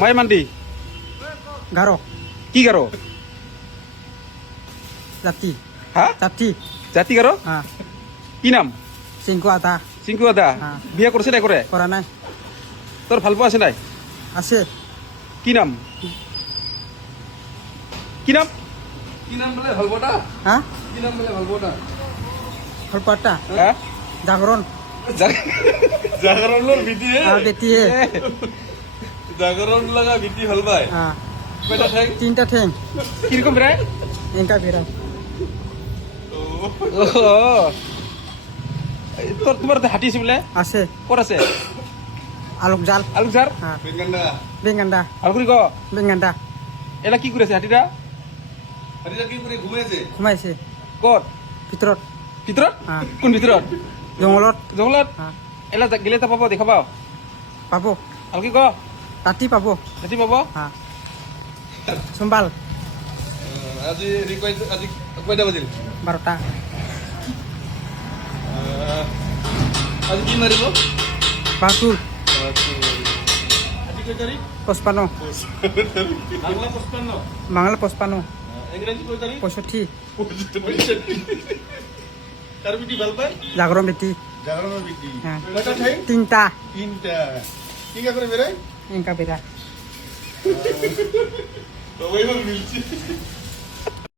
মাই মান্দি গারো কি গারো জাতি হ্যাঁ জাতি জাতি গারো হ্যাঁ কি নাম চিংকু আদা চিংকু আদা হ্যাঁ। বিয়া করছে নাই করে করা নাই তোর ভাল পোৱা আছে নাই আছে কি নাম কি নাম কি নাম বলে ভাল পোৱা হ্যাঁ কি নাম বলে ভাল পোৱা হলপাটা হ্যাঁ জাগরণ জাগরণ বিটি বেটি হে জাগরণ লাগা বিটি ভাল পায় হ্যাঁ কয়টা ঠেং তিনটা ঠেং কিরকম রে এঙ্কা বেড়া তোর তোমার হাতি আছে বলে আছে ক'ত আছে আলোক জাল আলুকঝাৰ হ্যাঁ বেঙ্গান্দা বেঙ্গান্দা আলুকুৰি ক বেঙ্গান্দা এলা কি কৰি আছে হাতীটা হাতীটা কি কৰি ঘুমাই আছে ঘুমাইছে ক'ত ভিতৰত ভিতৰত হ্যাঁ কোন ভিতৰত জঙ্গলত জংঘলত হ্যাঁ এলা গেলে তা পাব দেখা পাও পাব আলুকি ক ৰাতি পাব ৰাতি পাব হ্যাঁ চম্বাল আজি আজি কয়টা বাজিল 12টা আজি কি মাৰিব বাহাতুর আজি কেই তাৰিখ 55 বাংলা 55 বাংলা 55 ইংৰাজী কেই তাৰিখ 65 তাৰ বিটি ভাল পায় জাগরণ বেটি জাগৰণৰ বিটি হ্যাঁ কয়টা ঠাই তিনটা তিনটা কি করে বেরাই এঙ্কা বেড়া সবাই মিলছে